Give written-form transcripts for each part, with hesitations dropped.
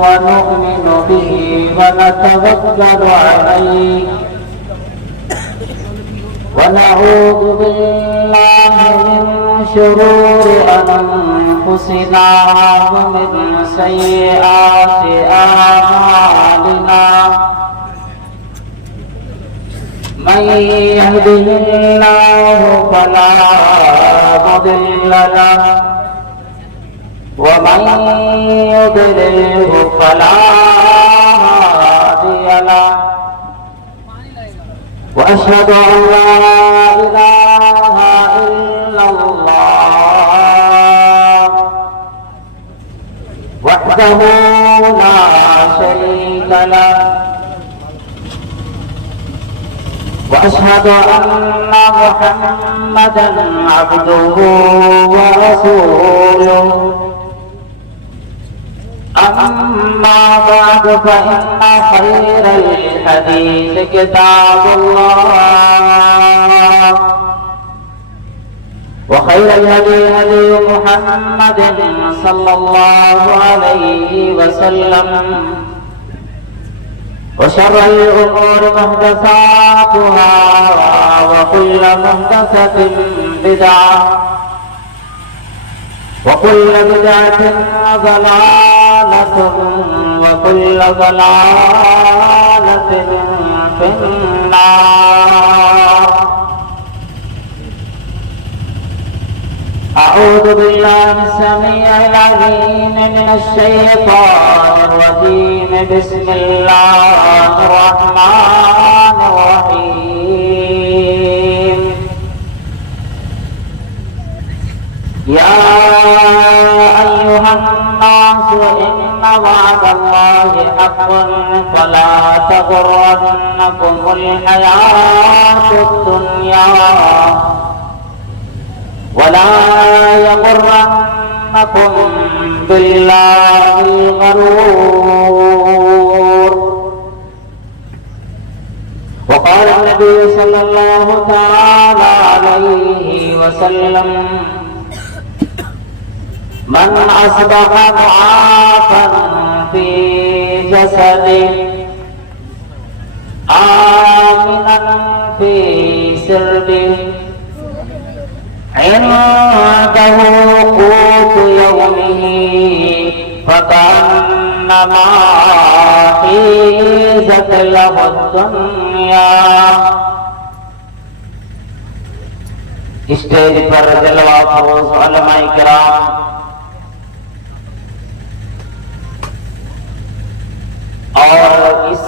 ونؤمن به ونتوكل عليه ونعوذ بالله من شرور أنفسنا ومن سيئات أعمالنا من يهده الله فلا مضل له ومن يضلله فلا هادي له وأشهد أن لا إله إلا الله وحده لا شريك له وأشهد أن محمدا عبده ورسوله أما بعد فإن خير الحديث كتاب الله وخير الهدي هدي محمد صلى الله عليه وسلم وشر الأمور محدثاتها وكل محدثة بدعة وكل بدعة ضلالة وكل ضلالة في النار. أعوذ بالله السميع العليم من الشيطان الرجيم. بسم الله الرحمن الرحيم. يا أيها الناس إن وعد الله حق فلا تغرنكم الحياة الدنيا ولا يغرنكم بالله الغرور. وقال النبي صلى الله تعالى عليه وسلم من أصبح معافا في جسده آمنا في سربه عنده قوت يومه فكأنما حيزت له الدنيا. اسٹیج پر جلوہ فروز علماء کرام اور اس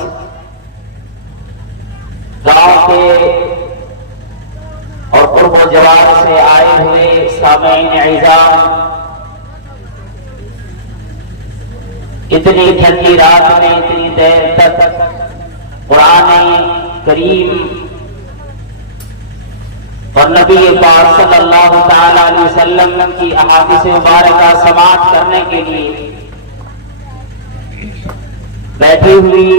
گاؤں کے اور قرب و جوار سے آئے ہوئے سامعین اعزام، اتنی ٹھنڈی رات میں اتنی دیر تک قرآن کریم اور نبی پاک صلی اللہ تعالی علیہ وسلم کی احادیث مبارکہ سماعت کرنے کے لیے بیٹھی ہوئی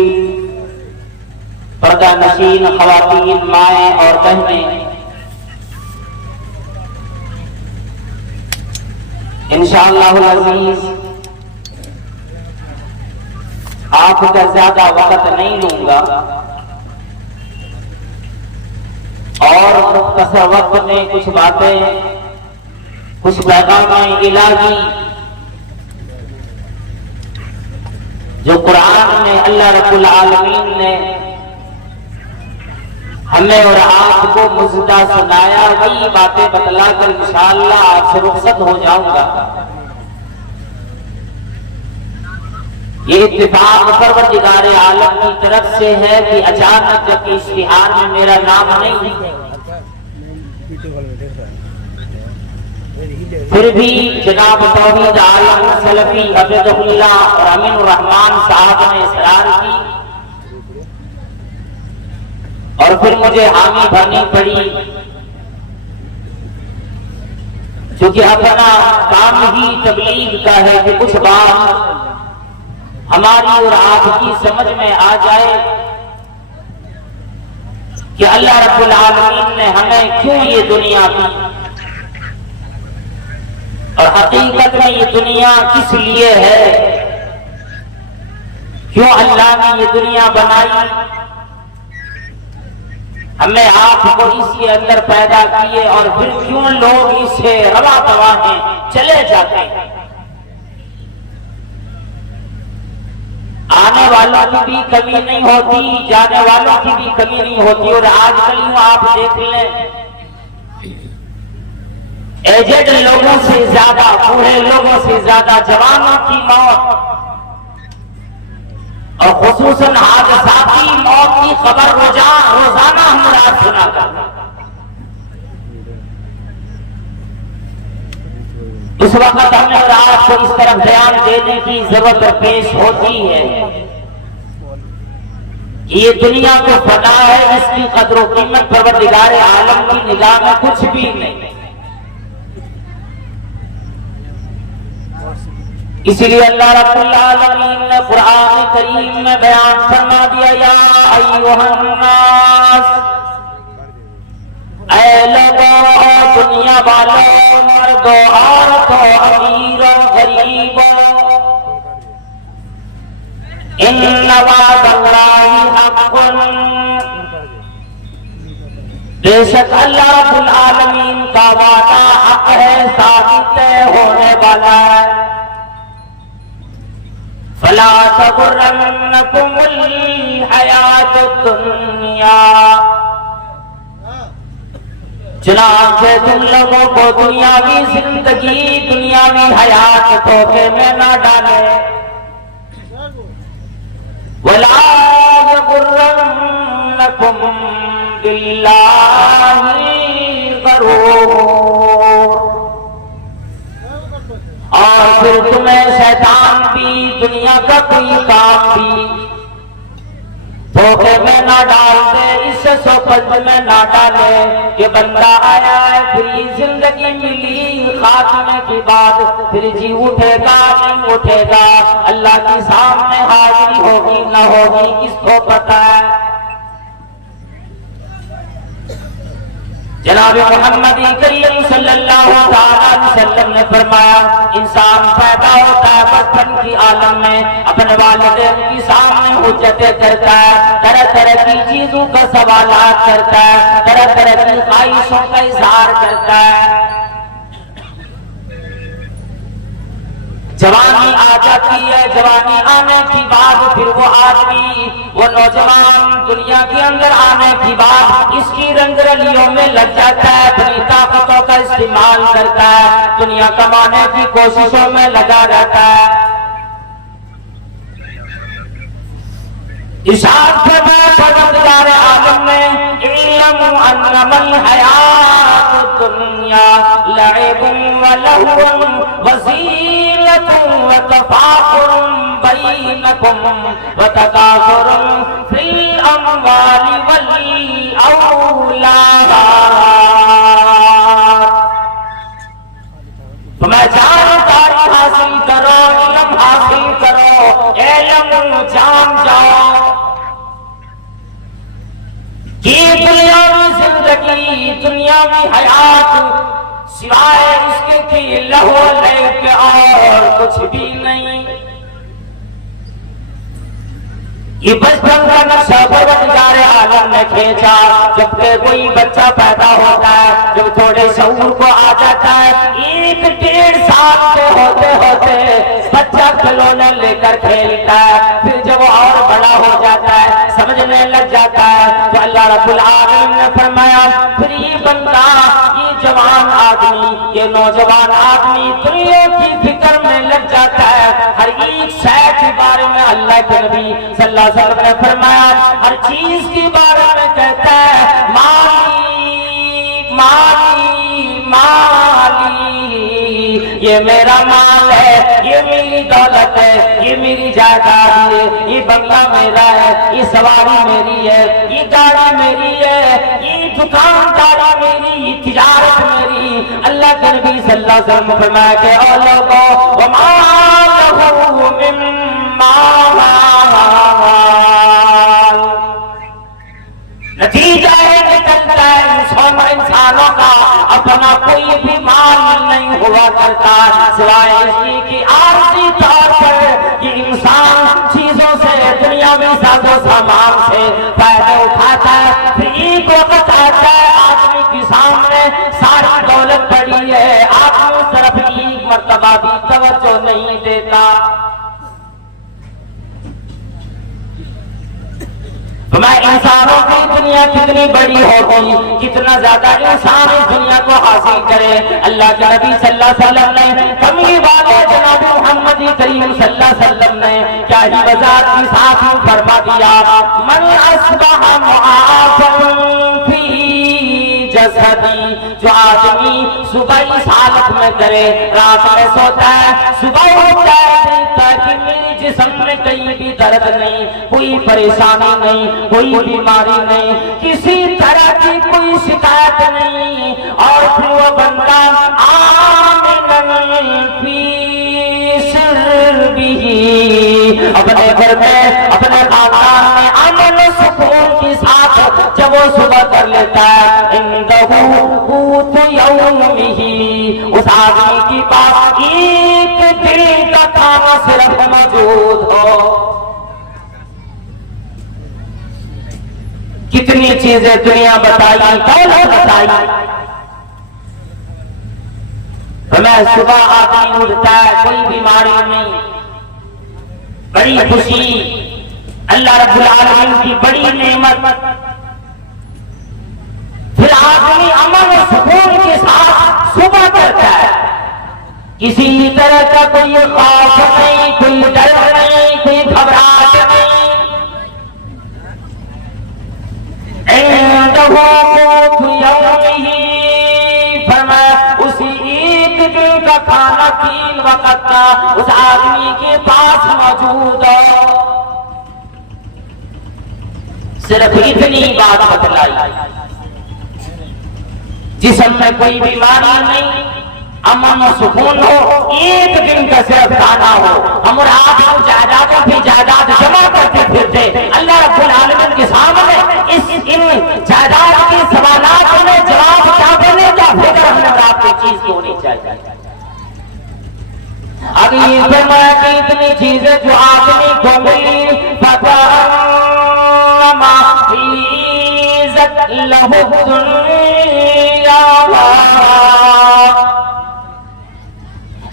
پردہ نشین خواتین، مائیں اور بہنیں، انشاءاللہ العزیز آپ کا زیادہ وقت نہیں لوں گا اور مختصر وقت میں کچھ باتیں، کچھ پیغام الہی جو قرآن میں اللہ رب العالمین نے ہمیں اور آپ کو مزدہ سنایا، وہی باتیں بتلا کر انشاءاللہ آپ سے رخصت ہو جاؤں گا. یہ اتفاق پروردگار عالم کی طرف سے ہے کہ اچانک جب اشتہار میں میرا نام نہیں ہے، پھر بھی جناب توحید عالم سلفی عبد اللہ اور امین الرحمان صاحب نے اصرار کی اور پھر مجھے حامی بھرنی پڑی، کیونکہ اپنا کام ہی تبلیغ کا ہے کہ کچھ بات ہماری اور آپ کی سمجھ میں آ جائے کہ اللہ رب العالمین نے ہمیں کیوں یہ دنیا دی اور حقیقت میں یہ دنیا کس لیے ہے کیوں اللہ نے یہ دنیا بنائی؟ ہمیں آپ کو اسی اندر پیدا کیے اور پھر کیوں لوگ اس سے روا دوا ہیں، چلے جاتے ہیں؟ آنے والوں کی بھی کمی نہیں ہوتی، جانے والوں کی بھی کمی نہیں ہوتی۔ اور آج کل آپ دیکھ لیں، ایجڈ لوگوں سے زیادہ، بوڑھے لوگوں سے زیادہ جوانوں کی موت اور خصوصاً حادثاتی موت کی خبر روزانہ ہم رات سنا کرتے ہیں۔ اس وقت ہمیں رات کو اس طرف دھیان دینے کی ضرورت پیش ہوتی ہے کہ یہ دنیا کو فنا ہے، اس کی قدر و قیمت پروردگار عالم کی نگاہ میں کچھ بھی نہیں۔ اسی لیے اللہ رب العالمین نے قرآن کریم میں بیان فرما دیا، یا ایھا الناس، اے لوگوں، دنیا والوں، مردوں، عورتوں، امیروں، غریبوں، ان وعد اللہ حق، بے شک اللہ رب العالمین کا وعدہ حق ہے، ثابت ہونے والا ہے۔ فلا تغرنکم الحیات الدنیا، چنانچہ تم لوگوں کو دنیاوی زندگی، دنیاوی حیات دھوکے میں نہ ڈالے۔ ولا یغرنکم باللہ الغرور، اور پھر تمہیں شیطان بھی، دنیا کا کوئی کام بھی دھوکے میں نہ ڈال دے، اس سوپند میں نہ ڈالے کہ بندہ آیا ہے، پھر یہ زندگی ملی، خاتمے کی بعد پھر جی اٹھے گا نہیں اٹھے گا، اللہ کے سامنے حاضری ہوگی نہ ہوگی کس کو پتہ ہے۔ جناب محمد کریم صلی اللہ علیہ وسلم نے فرمایا، انسان پیدا ہوتا ہے بچپن کی عالم میں، اپنے والدین کے سامنے حجتیں کرتا ہے، طرح طرح کی چیزوں کا سوالات کرتا ہے، طرح طرح کی خواہشوں کا اظہار کرتا ہے۔ جوانی آ جاتی ہے، جوانی آنے کی بعد پھر وہ آدمی، وہ نوجوان دنیا کے اندر آنے کی بعد اس کی رنگ رلیوں میں لگ جاتا ہے، اپنی طاقتوں کا استعمال کرتا ہے، دنیا کمانے کی کوششوں میں لگا رہتا ہے۔ ارشاد فرمایا پروردگار عالم نے، اعلموا انما الحیات الدنیا لعب ولہو وزینۃ وتفاخر بینکم وتکاثر فی الاموال والاولاد۔ تمہیں جانکاری حاصل کرو، علم حاصل کرو، علم جان جاؤ کہ دنیاوی زندگی، دنیاوی حیات سوائے اس کے کہ لہو لعب اور کچھ بھی نہیں۔ یہ بچپن کا نقشہ پروردگار عالم نے کھینچا، جب کہ کوئی بچہ پیدا ہوتا ہے، جب تھوڑے شعور کو آ جاتا ہے، 1-1.5 سال کے ہوتے ہوتے بچہ کھلونے لے کر کھیلتا ہے، پھر جب وہ اور بڑا ہو جاتا ہے، سمجھنے لگ جاتا ہے، تو اللہ رب العالمین نے فرمایا پھر یہ بندہ، یہ جوان آدمی، یہ نوجوان آدمی دنیا کی فکر میں لگ جاتا ہے، ہر ایک شے کے بارے میں اللہ کے نبی صلی اللہ علیہ وسلم نے فرمایا، ہر چیز کے بارے میں کہتا ہے مالی مالی مالی، یہ میرا مال ہے، یہ میری دولت ہے، یہ میری جائیداد ہے، یہ بنگلہ میرا ہے، یہ سواری میری ہے، یہ گاڑی میری ہے، یہ دکانداری میری، یہ تجارت میری۔ اللہ کے نبی صلی اللہ علیہ وسلم فرمایا کہ اے لوگوں، وما لہ من مال، نتیجہ نکلتا ہے انسانوں کا اپنا کوئی بھی مال نہیں ہوا کرتا، سوائے اس کی کہ عارضی طور پر یہ انسان چیزوں سے دنیاوی سازو سامان سے فائدہ اٹھاتا ہے، پھر ایک وقت آتا ہے آدمی کے سامنے ساری دولت پڑی ہے، آدمی اس طرف ایک مرتبہ بھی توجہ نہیں دیتا۔ میں انسانوں کی دنیا کتنی بڑی ہوگی، کتنا زیادہ انسان اس دنیا کو حاصل کرے۔ اللہ کے نبی صلی اللہ علیہ وسلم نے کملی والے جناب محمد کریم صلی اللہ علیہ وسلم نے کیا ہی وضاحت کے ساتھ فرما دیا، من اصبح معافا فی جسدی، جو آدمی صبح اس حالت میں کرے، رات میں سوتا ہے، صبح اٹھتا ہے تاکہ میری جسم میں کہیں بھی درد نہیں، کوئی پریشانی نہیں، کوئی بیماری نہیں، کسی طرح کی کوئی شکایت نہیں، اور پھر وہ بندہ آمن فی سربہ، اپنے گھر میں اپنے خاندان میں امن و سکون کے ساتھ جب وہ صبح کر لیتا ہے، عندہ قوت یومہ، اس آدمی کے پاس ایک دن کا کھانا صرف موجود ہو۔ کتنی چیزیں دنیا بتائی، دولت بتائی، ہمیں صبح آدمی اٹھتا ہے، کوئی بیماری نہیں، بڑی خوشی، اللہ رب العالمین کی بڑی نعمت، پھر آدمی امن و سکون کے ساتھ صبح کرتا ہے، کسی طرح کا کوئی خوف نہیں، کوئی ڈر نہیں، کوئی گھبراہٹ نہیں، عندہ قوت یومہ، فرمایا اسی ایک دن کا کھانا 3 وقت کا اس آدمی کے پاس موجود ہو۔ صرف اتنی بات بتلائی، جسم میں کوئی بیماری نہیں، امن و سکون ہو، ایک دن کا صرف کھانا ہو۔ ہم اور آپ جائیدادوں پہ جائیداد جمع کرتے پھرتے، اللہ رب العالمین کے سامنے ان جائیداد کے سوالات میں جواب کیا بنے گا، فکر ہم اور آپ کی چیز کو ہونی چاہیے۔ اگلی فرمایا کہ اتنی چیزیں جو آدمی کو ملی، فَكَأَنَّمَا حِيزَتْ لَهُ الدُّنْيَا،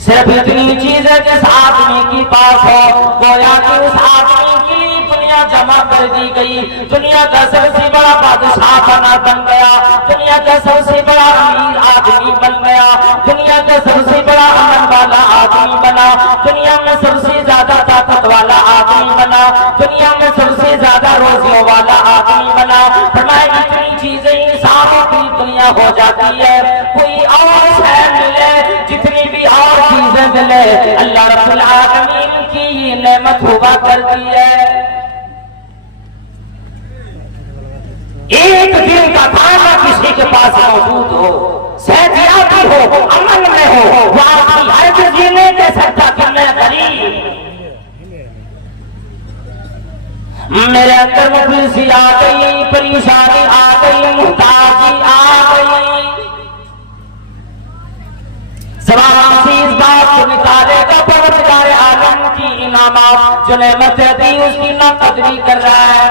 صرف اتنی چیزیں جس آدمی کی پاس ہو، گویا کہ اس آدمی کی دنیا جمع کر دی گئی، دنیا کا سب سے بڑا بادشاہ بن گیا، دنیا کا سب سے بڑا امیر آدمی بن گیا، دنیا کا سب سے بڑا امن والا آدمی بنا، دنیا میں سب سے زیادہ طاقت والا آدمی بنا، دنیا میں سب سے زیادہ روزیوں والا آدمی بنا۔ فرمایا اتنی چیزیں انسانوں کی دنیا ہو جاتی ہے، کوئی اور شے ملے، جتنی بھی اور چیزیں ملے، اللہ رب العالمین کی یہ نعمت ہوا کرتی ہے۔ ایک دن کا کھانا کسی کے پاس موجود ہو، صحتیابی ہو، امن میں ہو، وہ آدمی ہر جینے دے سکتا کہ میں غریب، میرے اندر مفلسی آ گئی، پریشانی آ گئی، محتاجی آ گئی، سوال سے اس بات کو نکالے گا پروردگار عالم کی انعامات جو نعمت دی اس کی نہ قدری کر رہا ہے۔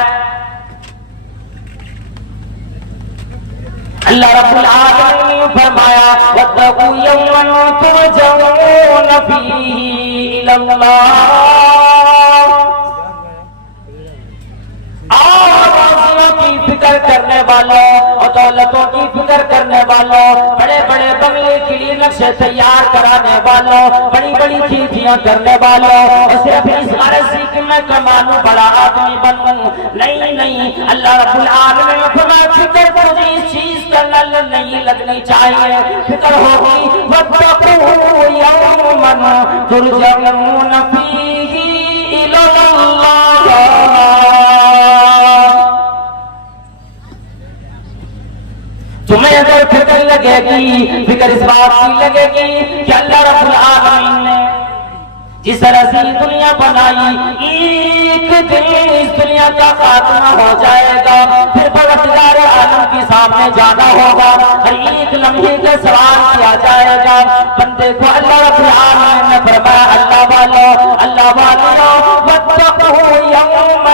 اللہ رب العالمین نے فرمایا وَاتَّقُوا يَوْمًا تُرْجَعُونَ فِيهِ إِلَى اللَّهِ، اور روزیوں کی فکر کرنے والوں اور دولتوں کی فکر کرنے والوں، بڑے بڑے بنگلے کے لیے نقشے تیار کرانے والوں، بڑی بڑی کھیتیاں کرنے والوں، اور صرف اس غرض سے کہ میں کمانوں بڑا آدمی بنوں، نہیں نہیں، اللہ رب العالمین نے فرمایا فکر تجھے اس چیز کا نہیں لگنی چاہیے، فکر ہوگی وَاتَّقُوا يَوْمًا تُرْجَعُونَ فِيهِ إِلَى اللَّهِ، تمہیں اگر فکر لگے گی، فکر اس بات کی لگے گی کہ اللہ رب العالمین نے جس طرح سے دنیا بنائی، ایک دن اس دنیا کا خاتمہ ہو جائے گا، پھر پروردگار عالم کے سامنے جانا ہوگا، ہر ایک لمحے کا سوال کیا جائے گا۔ بندے کو اللہ رب العالمین نے فرمایا اللہ والو واتقوا یوما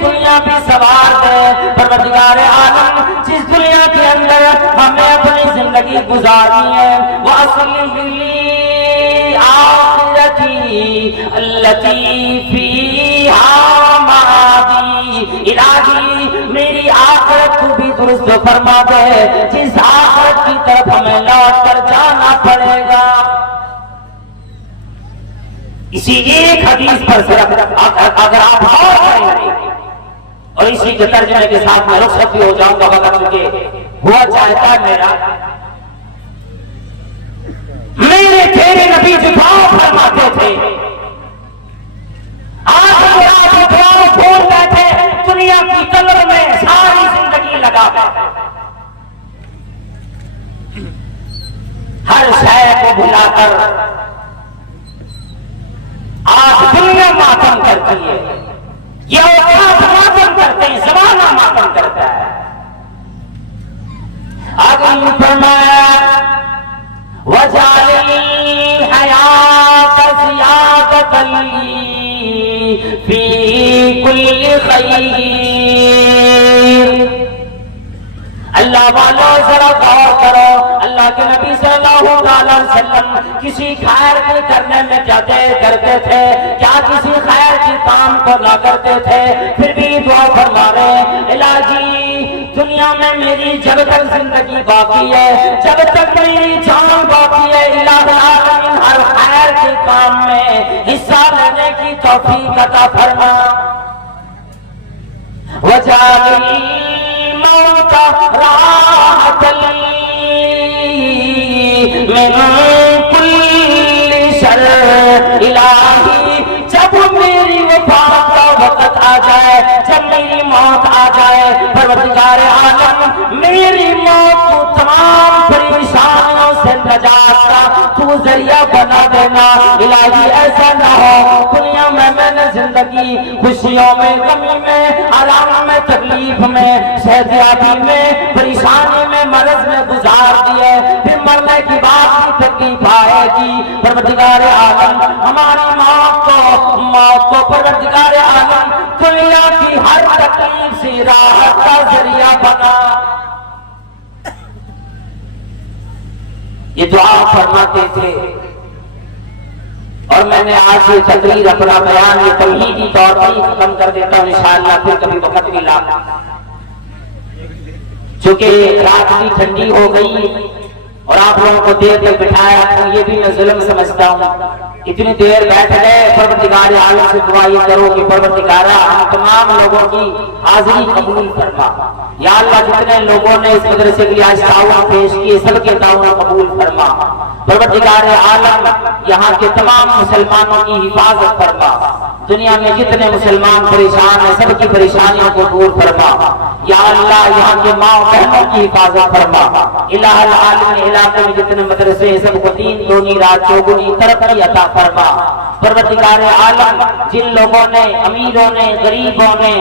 دنیا بھی سوار دے پروردگار عالم، جس دنیا کے اندر ہمیں اپنی زندگی گزارنی ہے، وَأَصْلِحْ لِي آخِرَتِي الَّتِي فِيهَا مَعَادِي، الہی میری آخرت کو بھی درست فرما دے، جس آخرت کی طرف ہمیں لوٹ کر جانا پڑے گا۔ اسی ایک حدیث پر صرف اگر آپ غور کریں اور اسی کے ترجمے کے ساتھ میں رخصت بھی ہو جاؤں گا، وقت چکے ہوا چاہتا ہے میرے تیرے نبی جو دعا فرماتے تھے، آج میرا دعا بھول بیٹھے دنیا کی قدر میں ساری زندگی لگا بیٹھے، ہر شے کو بھلا کر آج دنیا ماتم کرتی ہے، یہ اوقات ماتم کرتے ہیں، زمانہ ماتم کرتا ہے۔ آگے یوں فرمایا وَجَعَلِ الْحَيَاةَ زِيَادَةً لِّي فِي كُلِّ خَيْرٍ۔ اللہ والو ذرا غور کرو، اللہ کے نبی صلی اللہ علیہ وسلم کسی خیر کے کرنے میں کیا دیر کرتے تھے، کیا کسی خیر کے کام کو نہ کرتے تھے، پھر بھی دعا فرما رہے ہیں الہی دنیا میں میری جب تک زندگی باقی ہے، جب تک میری جان باقی ہے، الہ العالمین ہر خیر کے کام میں حصہ لینے کی توفیق عطا فرما۔ وَجَعَلِ الْمَوْتَ رَاحَةً مِّن كُلِّ شَرٍّ، الہی جب میری وفات کا وقت آ جائے، جب میری موت آ جائے، پروردگار عالم میری موت کو تمام پریشانیوں سے نجات کا تو ذریعہ بنا دینا، الہی ایسا نہ ہو دنیا میں میں نے زندگی خوشیوں میں، غمی میں، آرام میں، تکلیف میں، صحتیابی میں، پریشانی میں، مرض میں گزار دیے، پھر مرنے کی بات کی تکلیف آئے گی، پروردگار عالم ہماری موت کو پروردگار عالم دنیا کی ہر تکلیف سے راحت کا ذریعہ بنا۔ یہ دعا فرماتے تھے، اور میں نے آج یہ تقریر اپنا بیان یہ توحیدی طور پر ہی ختم کر دیتا ہوں انشاءاللہ، پھر کبھی وقت ملا، چونکہ رات بھی ٹھنڈی ہو گئی اور آپ لوگوں کو دیر تک بٹھایا تو یہ بھی میں ظلم سمجھتا ہوں، اتنی دیر بیٹھ گئے۔ پروردگار عالم سے دعا یہ کرو کہ پروردگار ہم تمام لوگوں کی حاضری قبول فرما، یا اللہ جتنے لوگوں نے اس مدرسے کے لیے آج تعاون پیش کیے سب کے تعاون قبول فرما، پروردگار عالم یہاں کے تمام مسلمانوں کی حفاظت فرما، دنیا میں جتنے مسلمان پریشان ہیں سب کی پریشانیوں کو دور فرما، یا اللہ یہاں کے ماں بہنوں کی حفاظت فرما، الہ العالمین علاقے میں جتنے مدرسے ہیں سب کو دین دونی رات چوگنی ترقی عطا فرما، پروردگار عالم جن لوگوں نے، امیروں نے، غریبوں نے،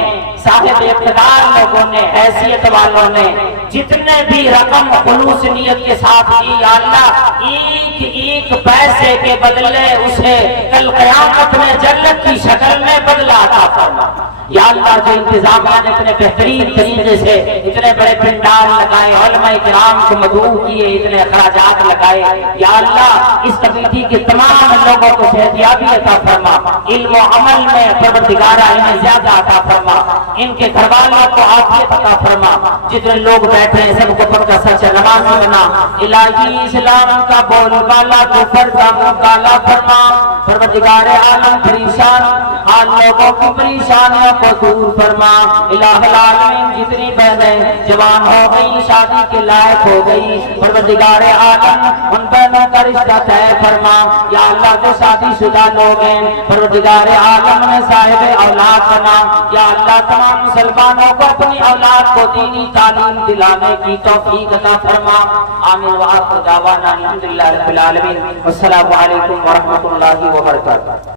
صاحب اقتدار لوگوں نے، حیثیت والوں نے جتنے بھی رقم خلوص نیت کے ساتھ دی، یا اللہ ایک ایک پیسے کے بدلے اسے کل قیامت میں جنت کی شکل میں بدلا عطا فرما، یا اللہ جو انتظامات اتنے بہترین طریقے سے اتنے بڑے پنڈال لگائے، علماء کرام کو مدعو کیے، اتنے اخراجات لگائے، یا اللہ اس کمیٹی کے تمام لوگوں کو صحتیابی عطا فرما، علم و عمل میں پروردگار انہیں زیادہ عطا فرما، ان کے گھر والوں کو عافیت عطا فرما، جتنے لوگ بیٹھے ہیں سب کو پکا سچا نمازی بنا، الہی اسلام کا بول بالا کفر کا منہ کالا فرما، پروردگار عالم پریشان حال لوگوں کی پریشانیوں کو دور فرما، الہ العالمین جتنی بہنیں جوان ہو گئی، شادی کے لائق ہو گئی، پروردگار عالم ان بہنوں کا رشتہ طے فرما، یا اللہ جو شادی شدہ لوگ ہیں پروردگار عالم نے صاحب اولاد بنا، یا اللہ تمام مسلمانوں کو اپنی اولاد کو دینی تعلیم دلانے کی توفیق عطا فرما، آمین وآخر دعوانا الحمدللہ رب العالمین، والسلام علیکم ورحمۃ اللہ وبرکاتہ۔